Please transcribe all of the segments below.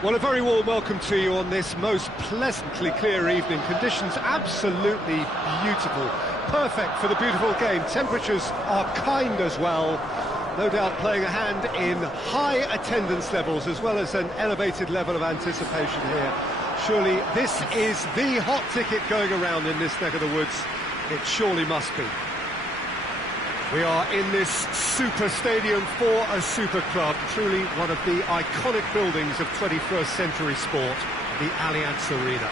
Well, a very warm welcome to you on this most pleasantly clear evening. Conditions absolutely beautiful. Perfect for the beautiful game. Temperatures are kind as well. No doubt playing a hand in high attendance levels as well as an elevated level of anticipation here. Surely this is the hot ticket going around in this neck of the woods. It surely must be. We are in this super stadium for a super club, truly one of the iconic buildings of 21st century sport, the Allianz Arena.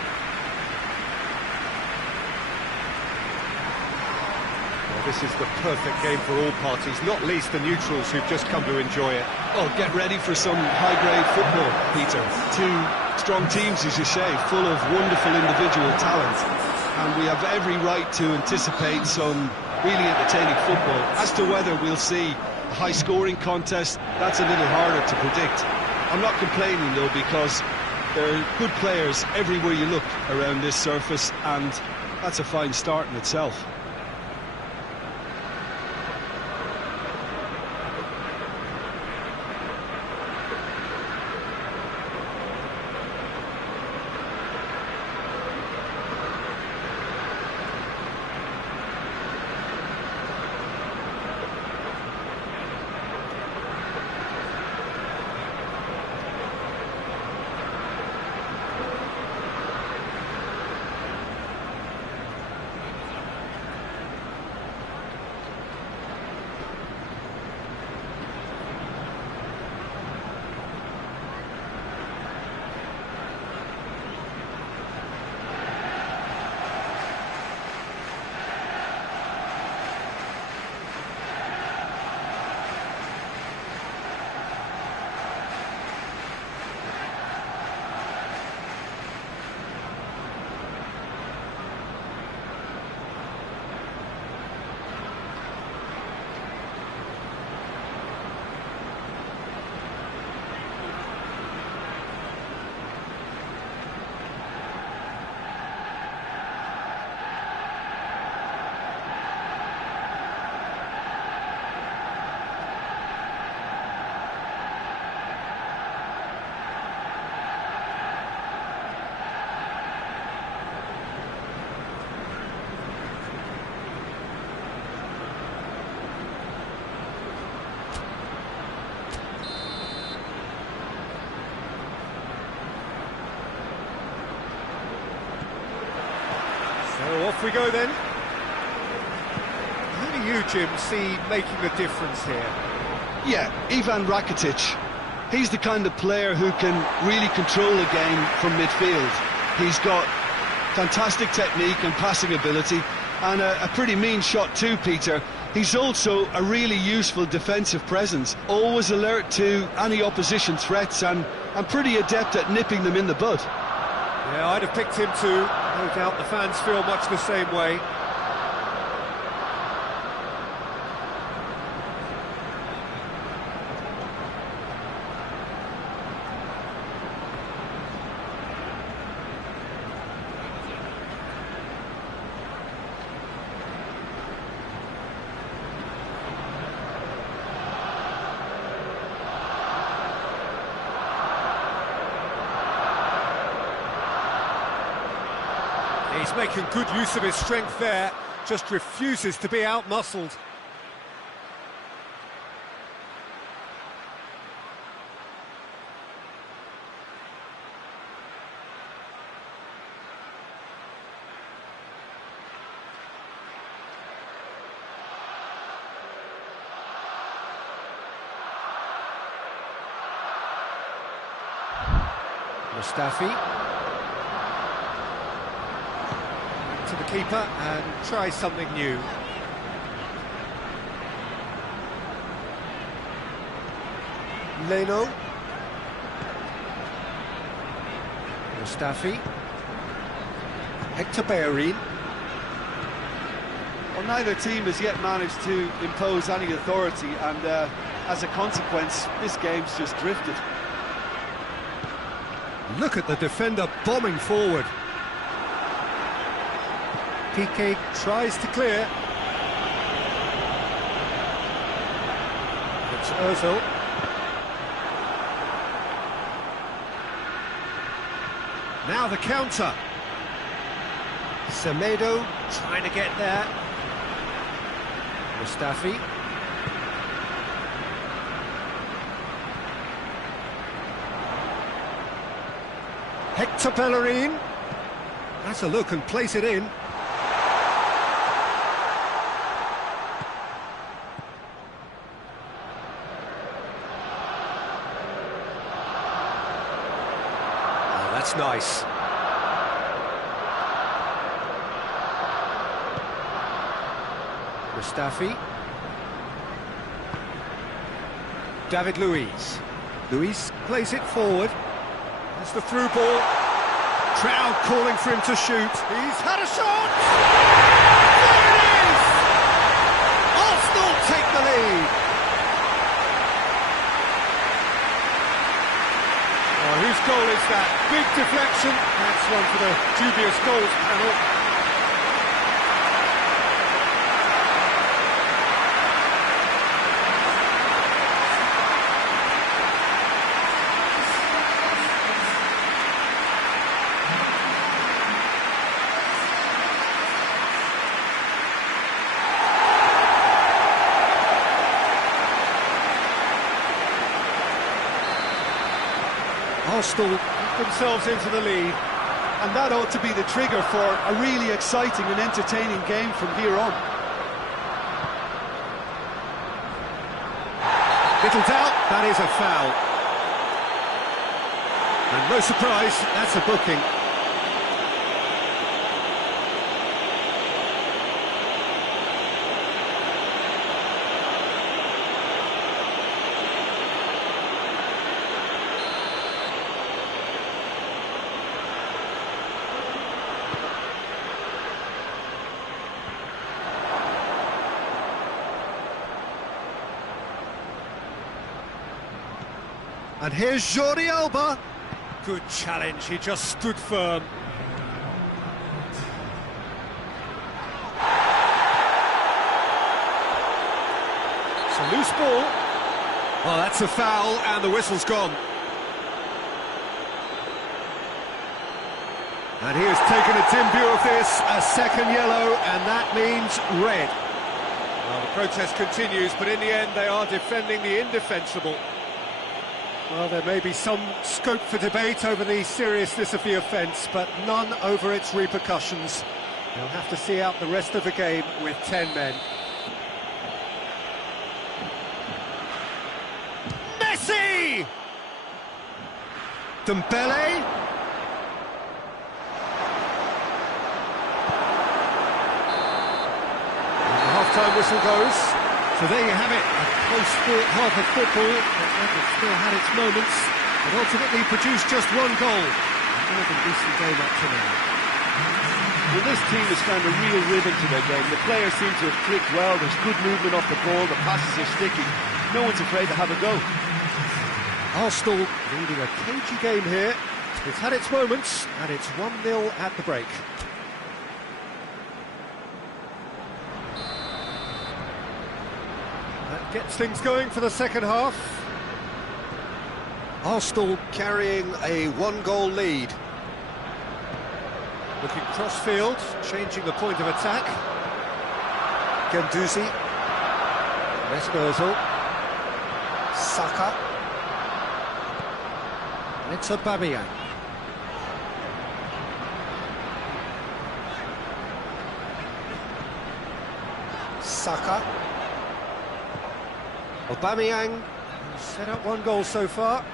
Well, this is the perfect game for all parties, not least the neutrals who've just come to enjoy it. Oh, get ready for some high-grade football, Peter. Two strong teams, as you say, full of wonderful individual talent. And we have every right to anticipate some really entertaining football. As to whether we'll see a high-scoring contest, that's a little harder to predict. I'm not complaining, though, because there are good players everywhere you look around this surface, and that's a fine start in itself. So off we go then. Who do you, Jim, see making the difference here? Yeah, Ivan Rakitic. He's the kind of player who can really control a game from midfield. He's got fantastic technique and passing ability, and a pretty mean shot too, Peter. He's also a really useful defensive presence, always alert to any opposition threats and pretty adept at nipping them in the bud. Yeah, I'd have picked him too. No doubt the fans feel much the same way. He's making good use of his strength there, just refuses to be out-muscled. Mustafi. To the keeper and try something new. Leno. Mustafi. Hector Bellerin. Well, neither team has yet managed to impose any authority, and as a consequence, this game's just drifted. Look at the defender bombing forward. Piqué tries to clear. It's Ozil. Now the counter. Semedo trying to get there. Mustafi. Hector Bellerin. That's a look and place it in. Oh, that's nice. Mustafi. David Luiz. Luiz plays it forward. That's the through ball. Crowd calling for him to shoot. He's had a shot! There it is! Arsenal take the lead. Oh, whose goal is that? Big deflection. That's one for the dubious goals panel. Arsenal get themselves into the lead, And that ought to be the trigger for a really exciting and entertaining game from here on. little doubt, that is a foul. And no surprise, that's a booking. And here's Jordi Alba. Good challenge, he just stood firm. It's a loose ball. Well, that's a foul, and the whistle's gone. And he has taken a dim view of this, a second yellow, and that means red. Well, the protest continues, but in the end they are defending the indefensible. Well, there may be some scope for debate over the seriousness of the offence, but none over its repercussions. They'll have to see out the rest of the game with 10 men. Messi! Dembele? And the half-time whistle goes. So there you have it, a close-fought half of football that still had its moments, but ultimately produced just one goal. A more than decent game up to now. Well, this team has found a real rhythm to their game. The players seem to have clicked well, there's good movement off the ball, the passes are sticking. No one's afraid to have a go. Arsenal leading a cagey game here. It's had its moments, and it's 1-0 at the break. Gets things going for the second half. Arsenal carrying a one-goal lead. Looking cross-field, changing the point of attack. Guendouzi. Mesmerzel. Saka. And it's Aubameyang. Saka. Aubameyang set up one goal so far.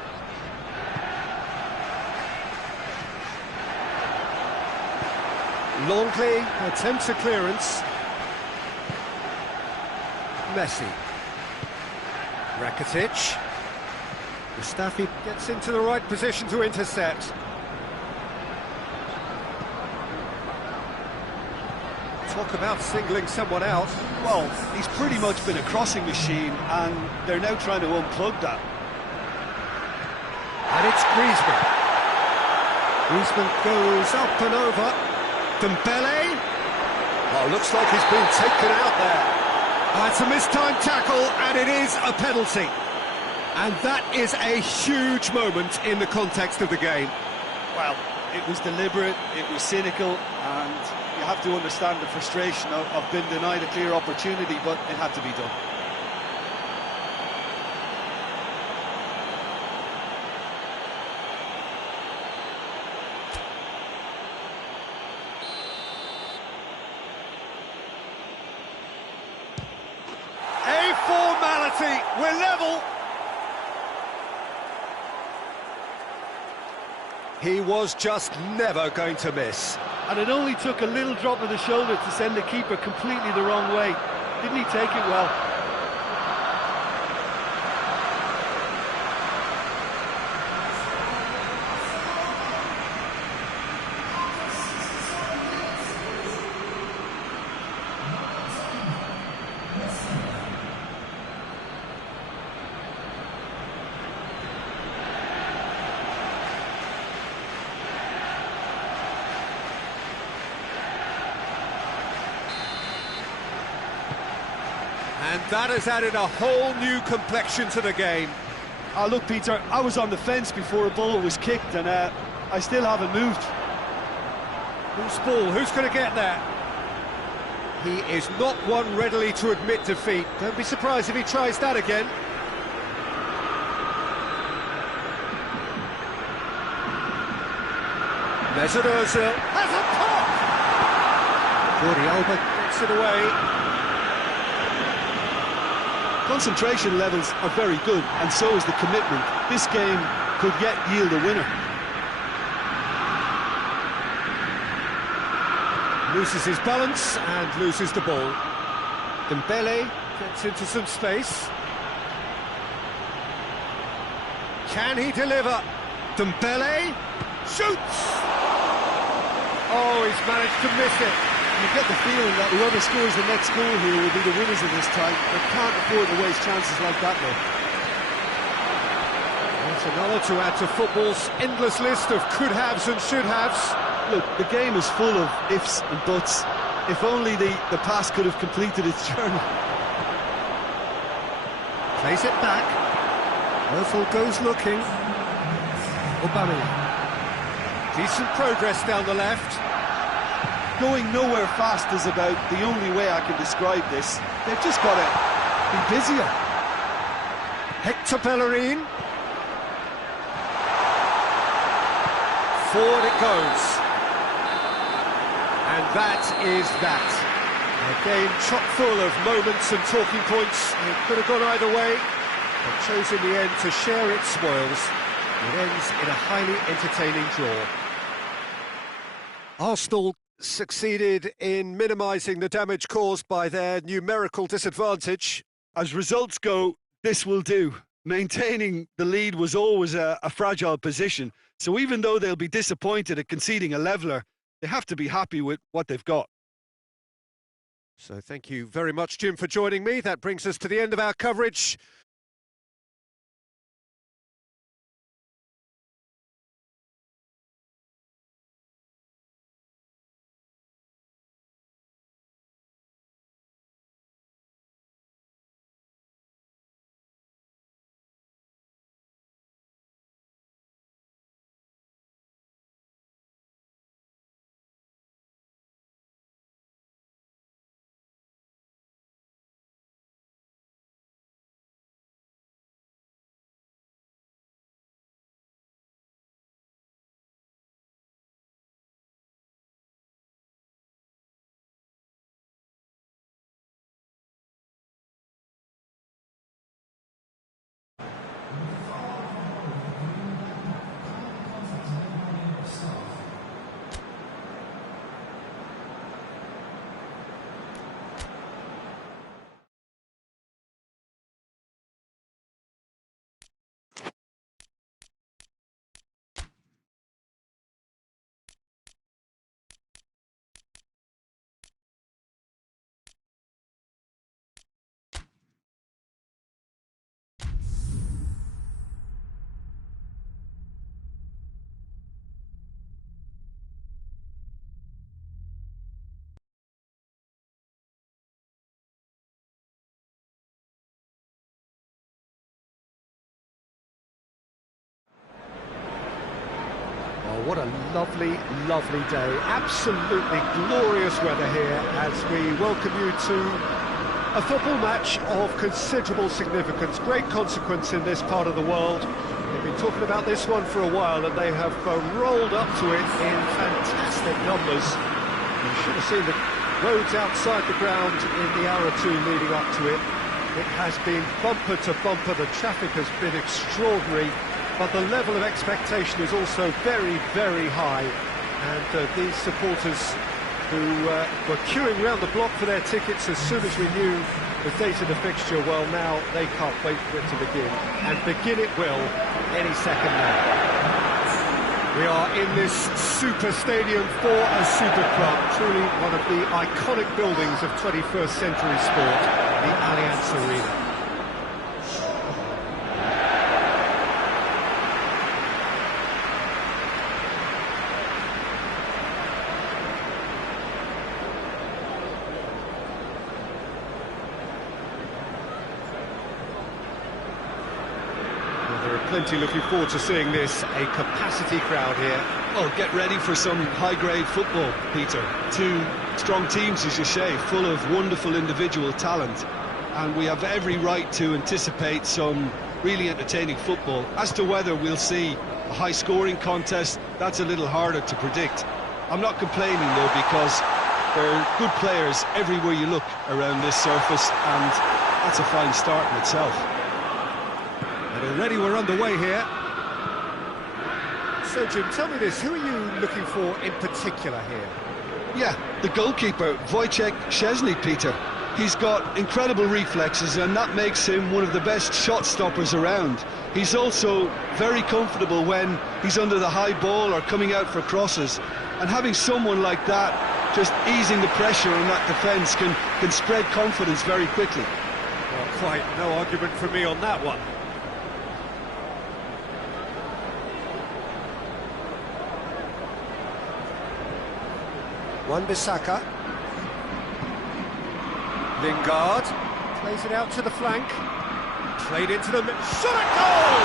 Longley attempts a clearance. Messi. Rakitic. Mustafi gets into the right position to intercept. Talk about singling someone out. Well, he's pretty much been a crossing machine, and they're now trying to unplug that. And it's Griezmann. Griezmann goes up and over. Dembele. Oh, looks like he's been taken out there. Oh, it's a mistimed tackle, and it is a penalty. And that is a huge moment in the context of the game. Well, It was deliberate, it was cynical, and you have to understand the frustration of being denied a clear opportunity, but it had to be done. A formality, we're level. He was just never going to miss. And it only took a little drop of the shoulder to send the keeper completely the wrong way. Didn't he take it well? And that has added a whole new complexion to the game. Oh, look, Peter, I was on the fence before a ball was kicked, and I still haven't moved. Whose ball? Who's going to get there? He is not one readily to admit defeat. Don't be surprised if he tries that again. Mesut Ozil has a pop! Jordi Alba gets it away. Concentration levels are very good, and so is the commitment. This game could yet yield a winner. Loses his balance and loses the ball. Dembele gets into some space. Can he deliver? Dembele shoots! Oh, he's managed to miss it. You get the feeling that whoever scores the next goal here will be the winners of this tie. They can't afford to waste chances like that, though. That's another to add to football's endless list of could-haves and should-haves. Look, the game is full of ifs and buts. If only the pass could have completed its journey. Plays it back. Ozil goes looking. Aubameyang. Decent progress down the left. Going nowhere fast is about the only way I can describe this. They've just got to be busier. Hector Bellerin. Forward it goes. And that is that. A game chock full of moments and talking points. It could have gone either way, but chose in the end to share its spoils. It ends in a highly entertaining draw. Arsenal succeeded in minimising the damage caused by their numerical disadvantage. As results go, this will do. Maintaining the lead was always a fragile position, so even though they'll be disappointed at conceding a leveller, they have to be happy with what they've got. So thank you very much, Jim, for joining me. That brings us to the end of our coverage. Well, what a lovely, lovely day. Absolutely glorious weather here as we welcome you to a football match of considerable significance, great consequence in this part of the world. They've been talking about this one for a while and they have rolled up to it in fantastic numbers. You should have seen the roads outside the ground in the hour or two leading up to it. It has been bumper to bumper, the traffic has been extraordinary, but the level of expectation is also very, very high. And these supporters who were queuing round the block for their tickets as soon as we knew the date of the fixture, well, now they can't wait for it to begin. And begin it will any second now. We are in this super stadium for a super club, truly one of the iconic buildings of 21st century sport, the Allianz Arena. Plenty looking forward to seeing this, a capacity crowd here. Oh, get ready for some high-grade football, Peter. Two strong teams, as you say, full of wonderful individual talent. And we have every right to anticipate some really entertaining football. As to whether we'll see a high-scoring contest, that's a little harder to predict. I'm not complaining, though, because there are good players everywhere you look around this surface, and that's a fine start in itself. And already we're underway here. So, Jim, tell me this, who are you looking for in particular here? Yeah, the goalkeeper, Wojciech Szczesny, Peter. He's got incredible reflexes, and that makes him one of the best shot stoppers around. He's also very comfortable when he's under the high ball or coming out for crosses. And having someone like that just easing the pressure on that defence can spread confidence very quickly. Well, quite no argument from me on that one. Wan-Bissaka. Lingard plays it out to the flank. Played into the middle. Shot at goal!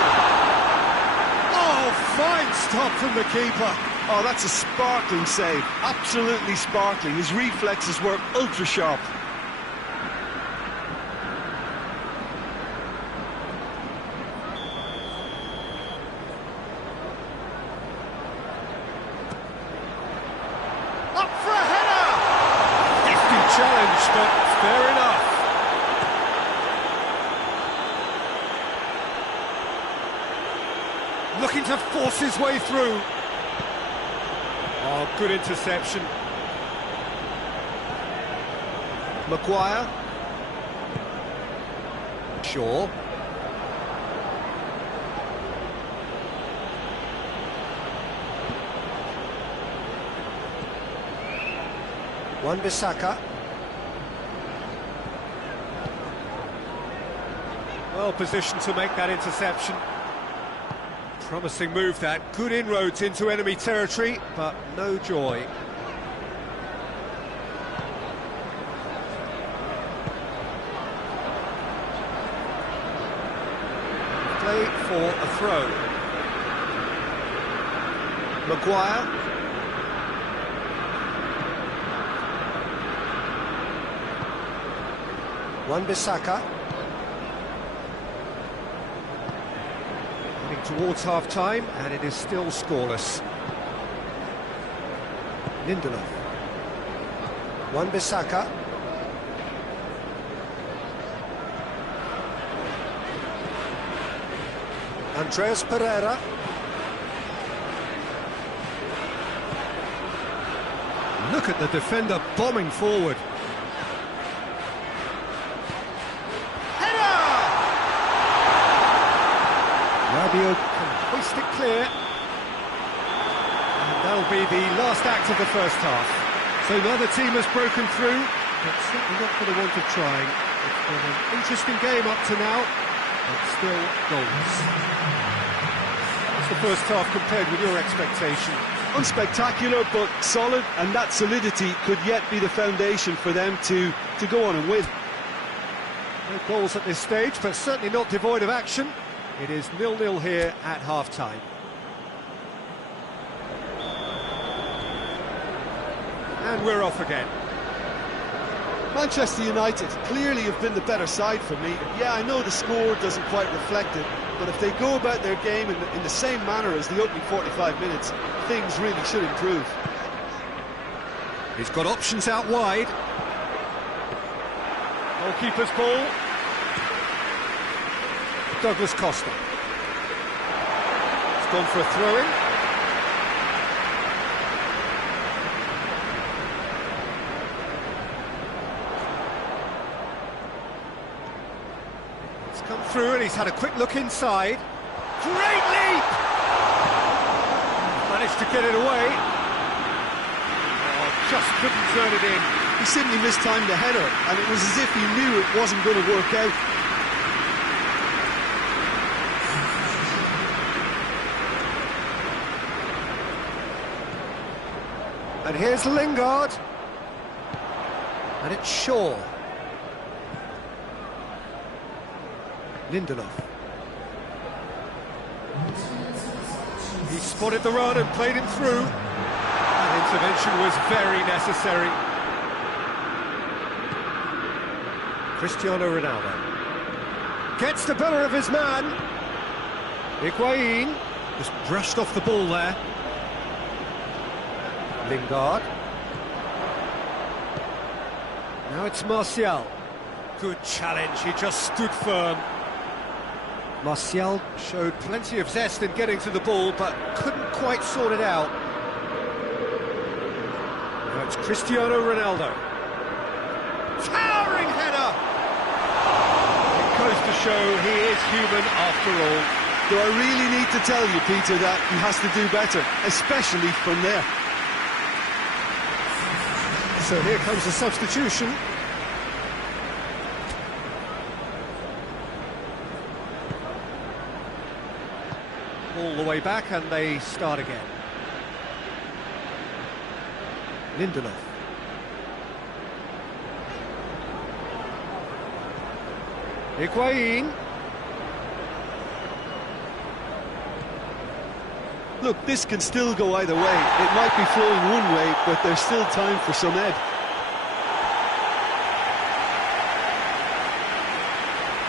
Oh, fine stop from the keeper. Oh, that's a sparkling save. Absolutely sparkling. His reflexes were ultra sharp. Challenge, but fair enough. Looking to force his way through. Oh, good interception. Maguire. Shaw. Wan-Bissaka. Well positioned to make that interception. Promising move that. Good inroads into enemy territory, but no joy. Play for a throw. Maguire. Wan-Bissaka. Towards half-time, and it is still scoreless. Lindelof. Wan-Bissaka. Andreas Pereira. Look at the defender bombing forward. Rabiot can hoist it clear, and that'll be the last act of the first half. So neither team has broken through, but certainly not for the want of trying. It's been an interesting game up to now, but still goals. What's the first half compared with your expectation? Unspectacular, but solid, and that solidity could yet be the foundation for them to go on and win. No goals at this stage, but certainly not devoid of action. It is 0-0 here at half-time. And we're off again. Manchester United clearly have been the better side for me. Yeah, I know the score doesn't quite reflect it, but if they go about their game in the same manner as the opening 45 minutes, things really should improve. He's got options out wide. Goalkeeper's ball. Douglas Costa. It's gone for a throw-in. It's come through and he's had a quick look inside. Great leap! Managed to get it away. Oh, just couldn't turn it in. He simply mistimed the header, and it was as if he knew it wasn't going to work out. And here's Lingard. And it's Shaw. Lindelof. He spotted the run and played him through. That intervention was very necessary. Cristiano Ronaldo gets the better of his man. Higuain just brushed off the ball there. Lingard. Now it's Martial. Good challenge, he just stood firm. Martial showed plenty of zest in getting to the ball, but couldn't quite sort it out. Now it's Cristiano Ronaldo. Towering header! It goes to show he is human after all. Do I really need to tell you, Peter, that he has to do better, especially from there? So here comes the substitution. All the way back and they start again. Lindelof. Higuain. Look, this can still go either way. It might be flowing one way, but there's still time for some ebb.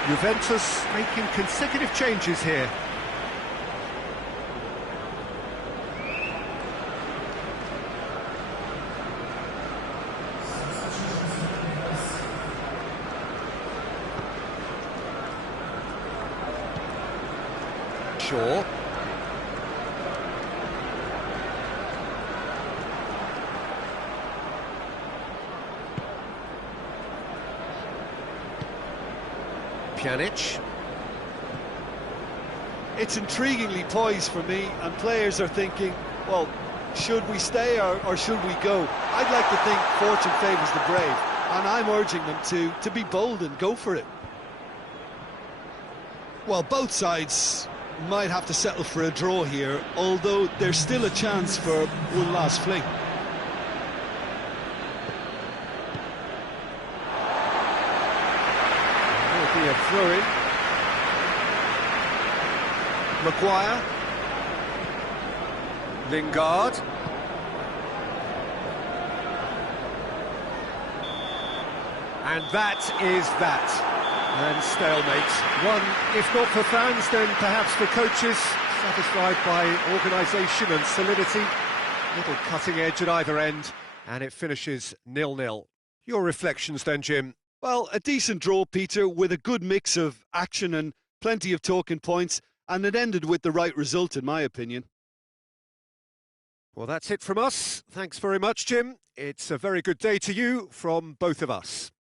Juventus making consecutive changes here. Shaw. Pjanic. It's intriguingly poised for me, and players are thinking, well, should we stay or should we go? I'd like to think fortune favours the brave, and I'm urging them to be bold and go for it. Well, both sides might have to settle for a draw here, although there's still a chance for one last fling. Will be a throw-in. Maguire. Lingard. And that is that. And stalemate. One, if not for fans, then perhaps for coaches, satisfied by organisation and solidity. Little cutting edge at either end, and it finishes 0-0. Your reflections then, Jim? Well, a decent draw, Peter, with a good mix of action and plenty of talking points, and it ended with the right result, in my opinion. Well, that's it from us. Thanks very much, Jim. It's a very good day to you from both of us.